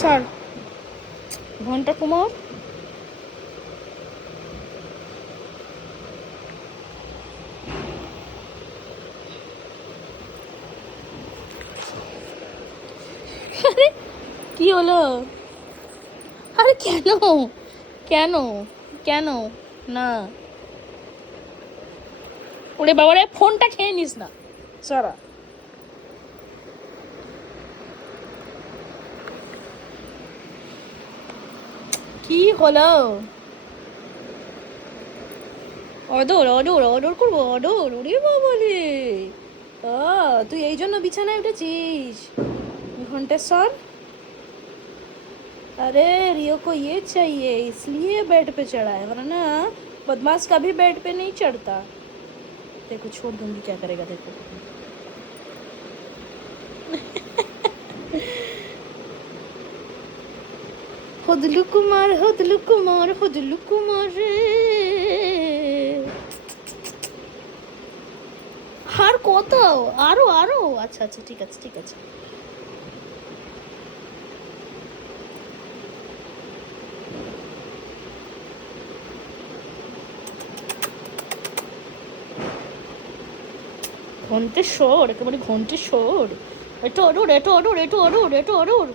Sir ঘন্টা কুমার আরে কি হলো? আরে কেন কেন কেন না? ওরে বাবারে ফোনটা খেয়ে নিস না সারা। কি হলো? অর্ডার অর্ডার অর্ডার করবো অর্ডার? ওরে বাবারে তুই এই জন্য বিছানায় উঠেছিস ঘন্টেশ্বর? अरे रियो को ये चाहिए इसलिए बेड पे चढ़ा है, वरना बदमाश कभी बेड पे नहीं चढ़ता। देखो छोड़ दूंगी क्या करेगा देखो। হদলু কুমার হদলু কুমার হদলু কুমার রে। আর কত? আরো আরো আচ্ছা আচ্ছা ঠিক আছে ঠিক আছে। ঘন্টেশ্বর একেবারে ঘন্টেশ্বর। একটু অডুর একটু অডুর একটু অডুর একটু অডুর।